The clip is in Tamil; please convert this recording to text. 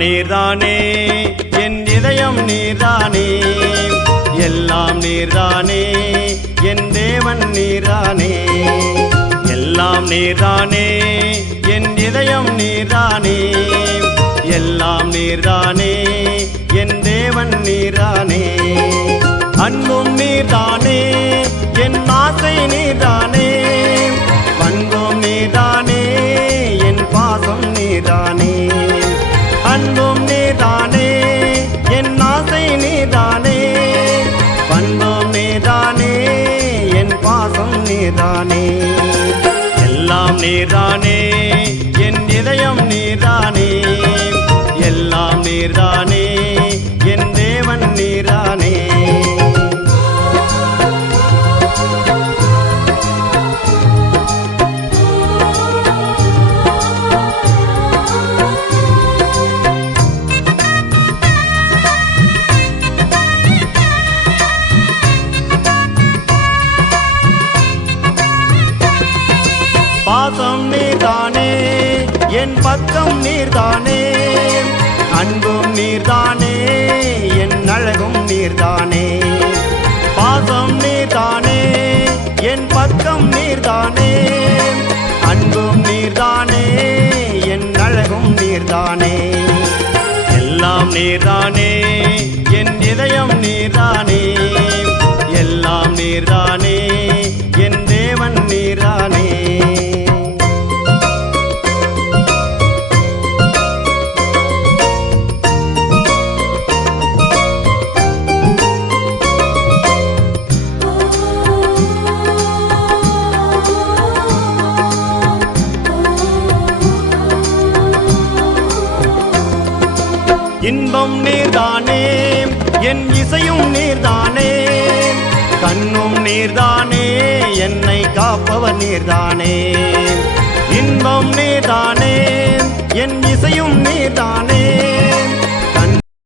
நீர்தானே என் இதயம் நீர்தானே எல்லாம் நீர்தானே என் தேவன் நீர்தானே எல்லாம் நீர்தானே என் இதயம் நீர்தானே எல்லாம் நீர்தானே என் தேவன் நீர்தானே அன்பும் நீர்தானே என் ஆசை நீர்தானே பண்பும் நீர்தானே என் பாசம் நீர்தானே அன்பும் நீர்தானே என் ஆசை நீர்தானே பண்பும் நீர்தானே என் பாசம் நீர்தானே எல்லாம் நீர்தானே என் இதயம் நீர்தானே எல்லாம் நீர்தானே என் தேவன் நீர்தானே பாசம் நீர்தானே என் பக்கம் நீர்தானே அன்பும் நீர்தானே என் அழகும் நீர்தானே பாசம் நீர்தானே என் பக்கம் நீர்தானே அன்பும் நீர்தானே என் அழகும் நீர்தானே எல்லாம் நீர்தானே என் இதயம் நீர்தானே எல்லாம் நீர்தானே என் தேவன் நீர்தானே இன்பம் நீர்தானே என் இசையும் நீர்தானே கண்ணும் நீர்தானே என்னை காப்பவர் நீர்தானே இன்பம் நீர்தானே என் இசையும் நீர்தானே